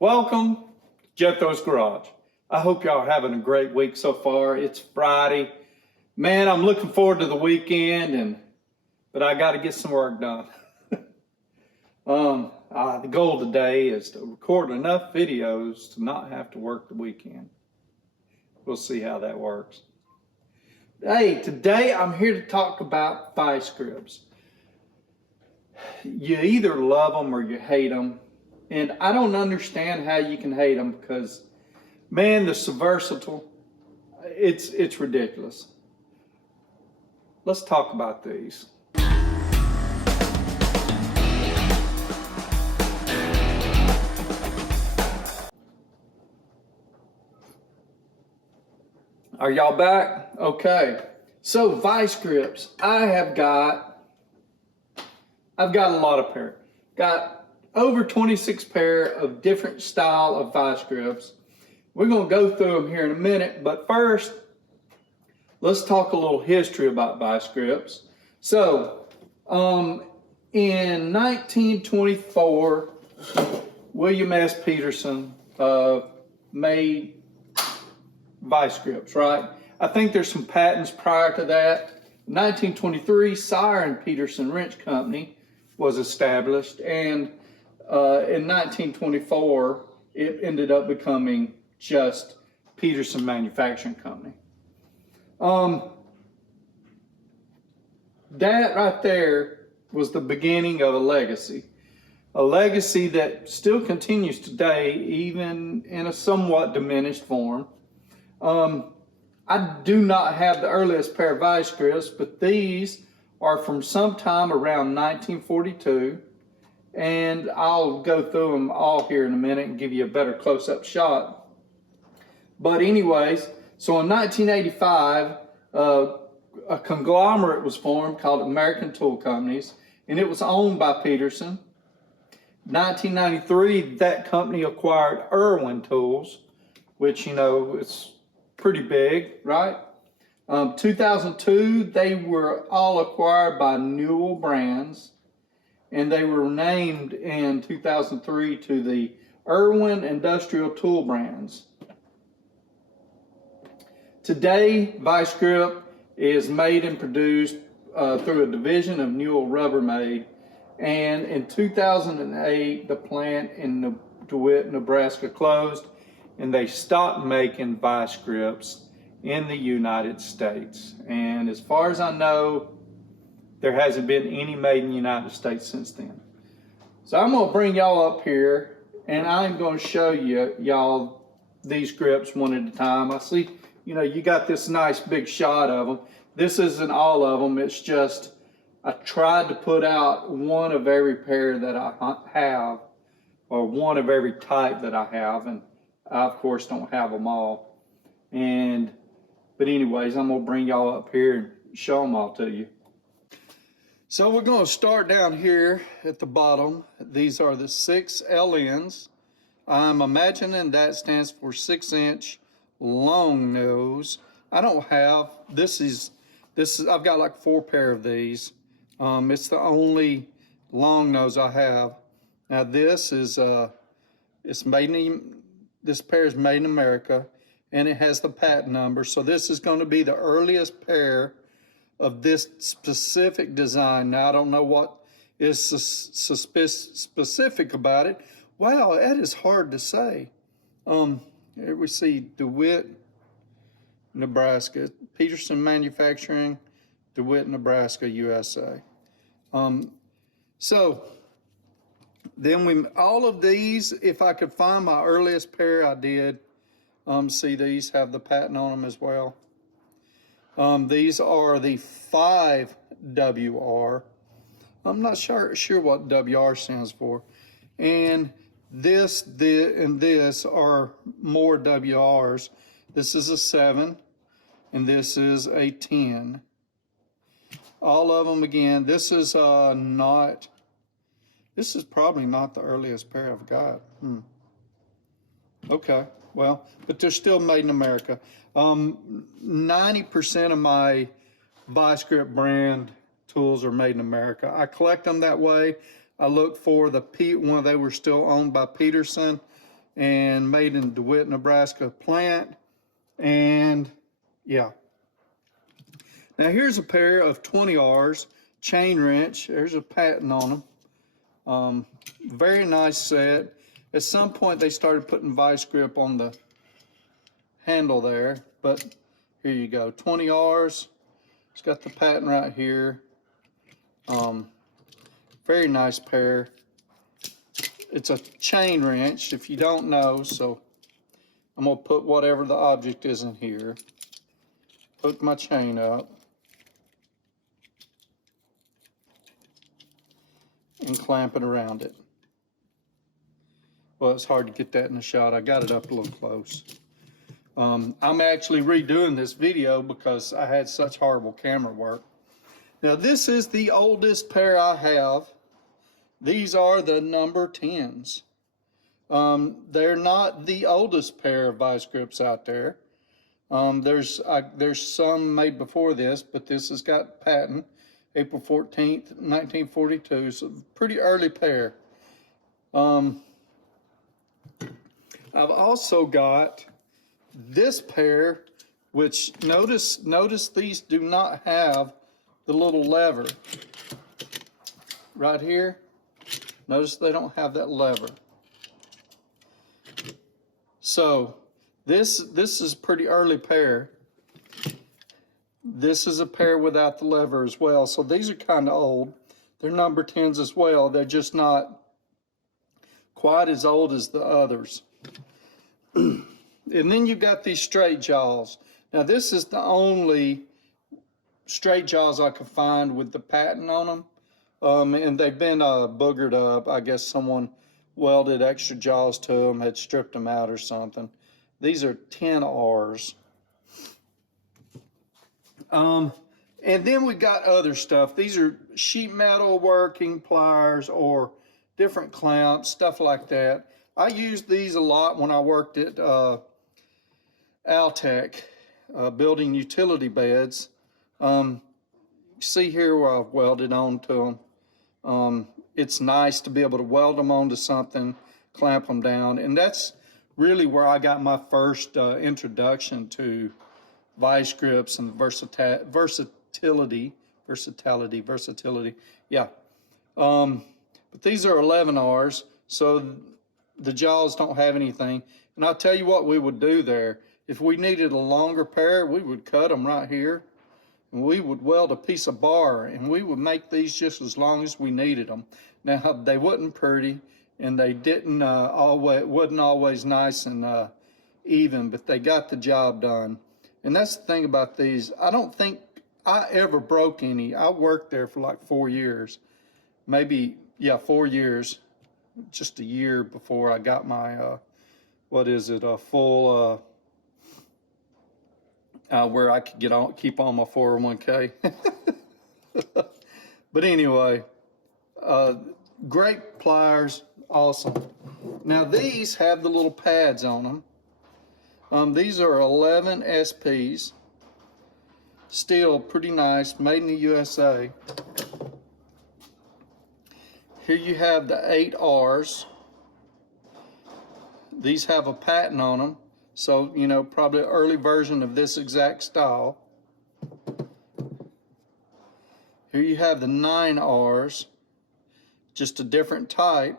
Welcome to Jethro's Garage. I hope y'all are having a great week so far. It's Friday. Man, I'm looking forward to the weekend, but I got to get some work done. The goal today is to record enough videos to not have to work the weekend. We'll see how that works. Hey, today I'm here to talk about vise grips. You either love them or you hate them. And I don't understand how you can hate them because, man, they're so versatile. It's ridiculous. Let's talk about these. Are y'all back? Okay. So vise grips. I've got a lot of pair. Got over 26 pair of different style of vise grips. We're going to go through them here in a minute, but first, let's talk a little history about vise grips. So, in 1924, William S. Peterson made vise grips, right? I think there's some patents prior to that. In 1923, Siren Peterson Wrench Company was established, and in 1924, it ended up becoming just Peterson Manufacturing Company. That right there was the beginning of a legacy that still continues today, even in a somewhat diminished form. I do not have the earliest pair of vise grips, but these are from sometime around 1942. And I'll go through them all here in a minute and give you a better close-up shot. But anyways, so in 1985, a conglomerate was formed called American Tool Companies, and it was owned by Peterson. 1993, that company acquired Irwin Tools, which, you know, it's pretty big, right? 2002, they were all acquired by Newell Brands, and they were named in 2003 to the Irwin Industrial Tool Brands. Today, vise grip is made and produced through a division of Newell Rubbermaid, and in 2008, the plant in DeWitt, Nebraska closed, and they stopped making vise grips in the United States. And as far as I know, there hasn't been any made in the United States since then. So I'm gonna bring y'all up here and I'm gonna show y'all these grips one at a time. I see, you know, you got this nice big shot of them. This isn't all of them, it's just, I tried to put out one of every pair that I have, or one of every type that I have, and I of course don't have them all. But anyways, I'm gonna bring y'all up here and show them all to you. So we're going to start down here at the bottom. These are the 6 LNs. I'm imagining that stands for 6-inch long nose. I don't have, this is I've got like 4 pair of these. It's the only long nose I have. Now this is this pair is made in America, and it has the patent number. So this is going to be the earliest pair of this specific design. Now I don't know what is specific about it. Wow, that is hard to say. Here we see DeWitt, Nebraska. Peterson Manufacturing, DeWitt, Nebraska, USA. So then all of these, if I could find my earliest pair, I did. See, these have the patent on them as well. These are the 5WR. I'm not sure what WR stands for. And this are more WRs. This is a 7, and this is a 10. All of them again. This is probably not the earliest pair I've got. Okay, well, but they're still made in America. 90% of my vise grip brand tools are made in America. I collect them that way. I look for when they were still owned by Peterson, and made in DeWitt, Nebraska plant. And yeah. Now here's a pair of 20Rs, chain wrench. There's a patent on them. Very nice set. At some point they started putting vice grip on the handle there, but here you go, 20Rs. It's got the patent right here. Very nice pair. It's a chain wrench, if you don't know, so I'm gonna put whatever the object is in here. Hook my chain up and clamp it around it. Well, it's hard to get that in the shot. I got it up a little close. I'm actually redoing this video because I had such horrible camera work. Now this is the oldest pair I have. These are the number 10s. They're not the oldest pair of vice grips out there. There's some made before this, but this has got patent, April 14th, 1942, so pretty early pair. I've also got this pair, which notice these do not have the little lever right here. Notice they don't have that lever. So this is a pretty early pair. This is a pair without the lever as well. So these are kind of old. They're number 10s as well. They're just not quite as old as the others. And then you've got these straight jaws. Now this is the only straight jaws I could find with the patent on them. And they've been boogered up. I guess someone welded extra jaws to them, had stripped them out or something. These are 10Rs. And then we got other stuff. These are sheet metal working pliers or different clamps, stuff like that. I used these a lot when I worked at Altec, building utility beds. See here where I've welded onto them. It's nice to be able to weld them onto something, clamp them down, and that's really where I got my first introduction to vice grips and versatility. Yeah. But these are 11Rs, so the jaws don't have anything. And I'll tell you what we would do there. If we needed a longer pair, we would cut them right here. And we would weld a piece of bar, and we would make these just as long as we needed them. Now, they wasn't pretty, and they didn't wasn't always nice and even, but they got the job done. And that's the thing about these. I don't think I ever broke any. I worked there for like 4 years. Maybe, yeah, 4 years. Just a year before I got my, a full, where I could keep on my 401k. But anyway, great pliers, awesome. Now these have the little pads on them. These are 11 SPs, still pretty nice, made in the USA. Here you have the 8Rs. These have a patent on them. So, you know, probably an early version of this exact style. Here you have the 9Rs, just a different type.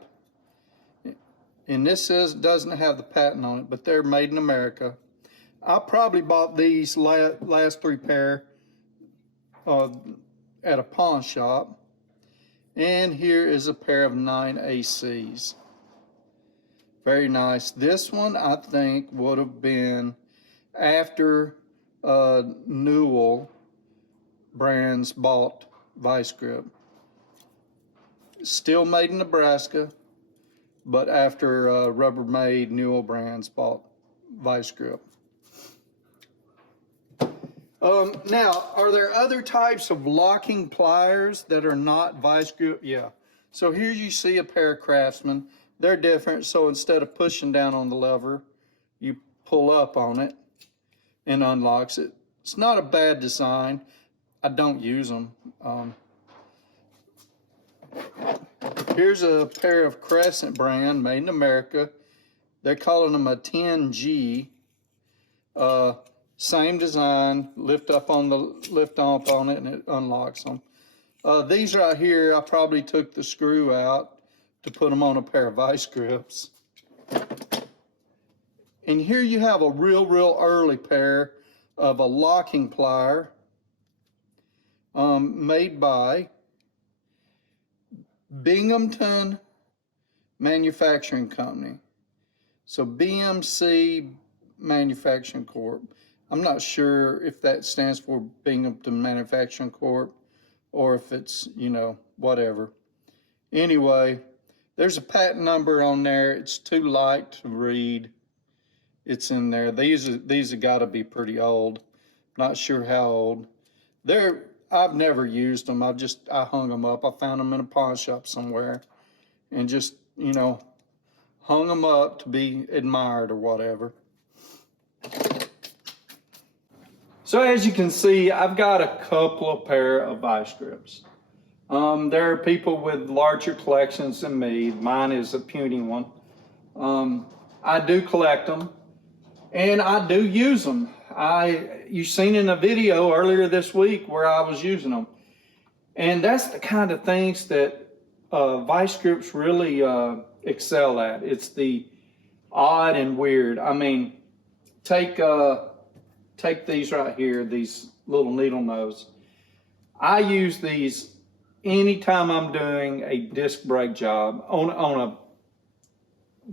And this doesn't have the patent on it, but they're made in America. I probably bought these last 3 pair at a pawn shop. And here is a pair of 9ACs. Very nice. This one, I think, would have been after Newell brands bought vice grip. Still made in Nebraska, but after Rubbermaid Newell brands bought vice grip. Now, are there other types of locking pliers that are not vice grip? Yeah. So here you see a pair of Craftsman. They're different, so instead of pushing down on the lever, you pull up on it and unlocks it. It's not a bad design. I don't use them. Here's a pair of Crescent brand, made in America. They're calling them a 10G. Same design, lift off on it and it unlocks them. These right here, I probably took the screw out to put them on a pair of vice grips. And here you have a real early pair of a locking plier made by Binghamton Manufacturing Company. So BMC Manufacturing Corp. I'm not sure if that stands for Binghamton Manufacturing Corp or if it's, you know, whatever. Anyway, there's a patent number on there. It's too light to read. It's in there. These have got to be pretty old. Not sure how old. I've never used them. I hung them up. I found them in a pawn shop somewhere and just, you know, hung them up to be admired or whatever. So as you can see, I've got a couple of pair of vice grips. There are people with larger collections than me. Mine is a puny one. I do collect them and I do use them. You seen in a video earlier this week where I was using them. And that's the kind of things that vice grips really excel at. It's the odd and weird. I mean, take these right here, these little needle nose. I use these anytime I'm doing a disc brake job on a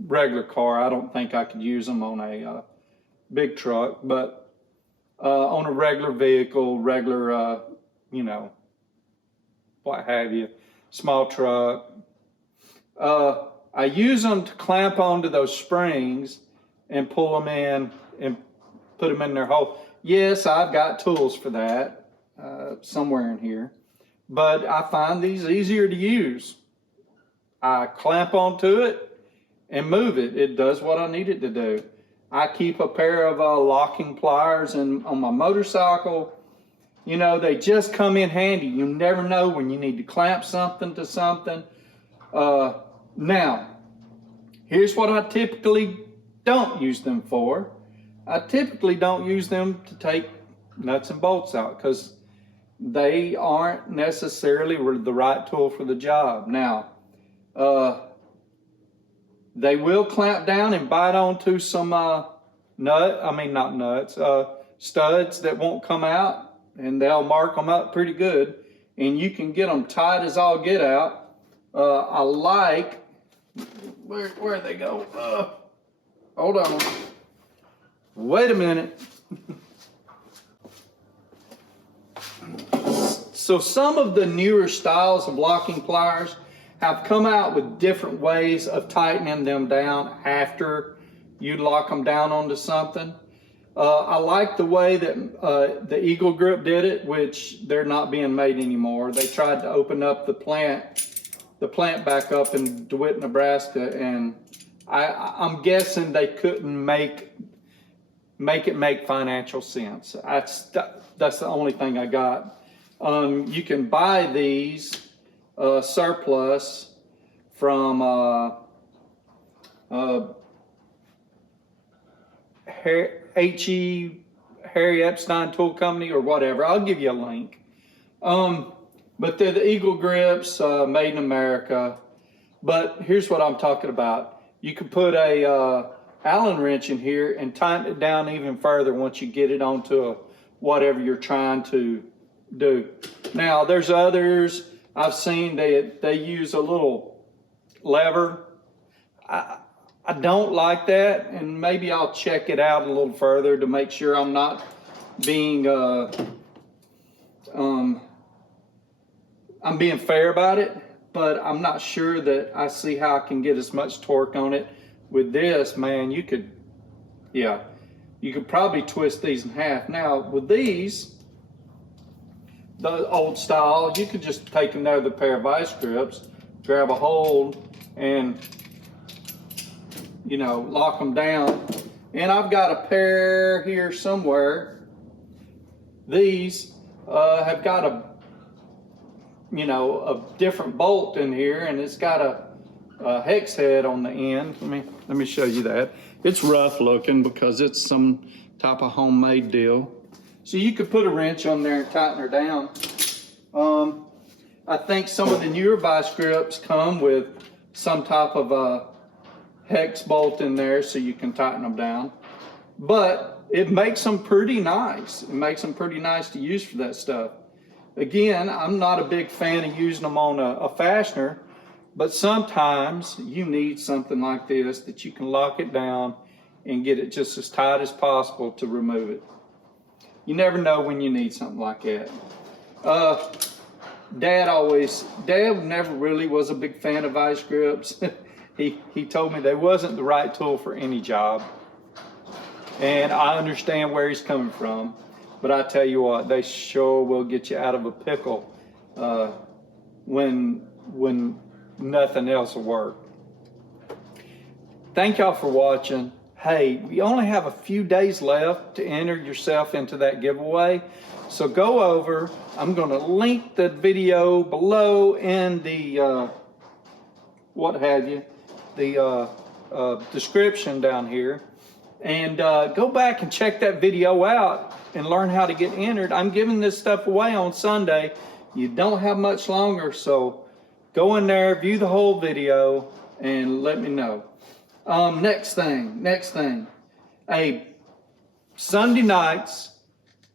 regular car. I don't think I could use them on a big truck, but on a regular vehicle, regular, you know, what have you, small truck. I use them to clamp onto those springs and pull them in and put them in their hole. Yes, I've got tools for that somewhere in here, but I find these easier to use. I clamp onto it and move it. It does what I need it to do. I keep a pair of locking pliers on my motorcycle. You know, they just come in handy. You never know when you need to clamp something to something. Now, here's what I typically don't use them for. I typically don't use them to take nuts and bolts out because they aren't necessarily the right tool for the job. Now, they will clamp down and bite onto some studs that won't come out, and they'll mark them up pretty good, and you can get them tight as all get out. I like, where'd they go? Hold on. Wait a minute. So some of the newer styles of locking pliers have come out with different ways of tightening them down after you lock them down onto something. I like the way that the Eagle Grip did it, which they're not being made anymore. They tried to open up the plant back up in DeWitt, Nebraska, and I'm guessing they couldn't make it make financial sense. That's the only thing I got. You can buy these surplus from Harry Epstein Tool Company or whatever. I'll give you a link. But they're the Eagle Grips, made in America. But here's what I'm talking about. You can put a Allen wrench in here and tighten it down even further once you get it onto whatever you're trying to do. Now, there's others I've seen they use a little lever. I don't like that, and maybe I'll check it out a little further to make sure I'm not being I'm being fair about it, but I'm not sure that I see how I can get as much torque on it. With this, man, you could probably twist these in half. Now, with these, the old style, you could just take another pair of vice grips, grab a hold, and, you know, lock them down. And I've got a pair here somewhere. These have got a different bolt in here, and it's got a hex head on the end. Let me Let me show you that. It's rough looking because it's some type of homemade deal. So you could put a wrench on there and tighten her down. I think some of the newer vice grips come with some type of a hex bolt in there so you can tighten them down. But it makes them pretty nice. It makes them pretty nice to use for that stuff. Again, I'm not a big fan of using them on a fastener, but sometimes you need something like this that you can lock it down and get it just as tight as possible to remove it. You never know when you need something like that. Dad never really was a big fan of vice grips. he told me they wasn't the right tool for any job. And I understand where he's coming from. But I tell you what, they sure will get you out of a pickle when nothing else will work. Thank y'all for watching. Hey, we only have a few days left to enter yourself into that giveaway. So go over. I'm going to link the video below in the description down here. And go back and check that video out and learn how to get entered. I'm giving this stuff away on Sunday. You don't have much longer, so go in there, view the whole video, and let me know. Next thing. Sunday nights,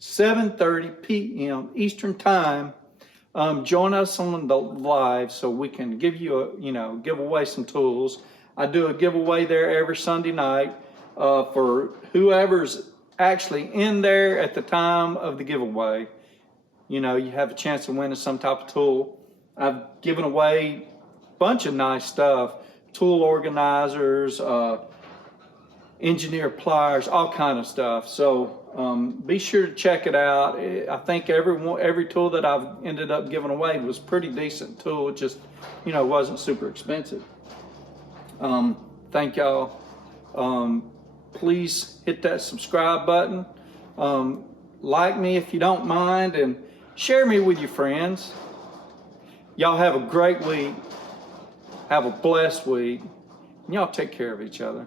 7:30 p.m. Eastern Time. Join us on the live so we can give you give away some tools. I do a giveaway there every Sunday night. For whoever's actually in there at the time of the giveaway, you have a chance of winning some type of tool. I've given away a bunch of nice stuff, tool organizers, engineer pliers, all kind of stuff. So be sure to check it out. I think every tool that I've ended up giving away was pretty decent tool. It just, wasn't super expensive. Thank y'all. Please hit that subscribe button. Like me if you don't mind, and share me with your friends. Y'all have a great week. Have a blessed week. And y'all take care of each other.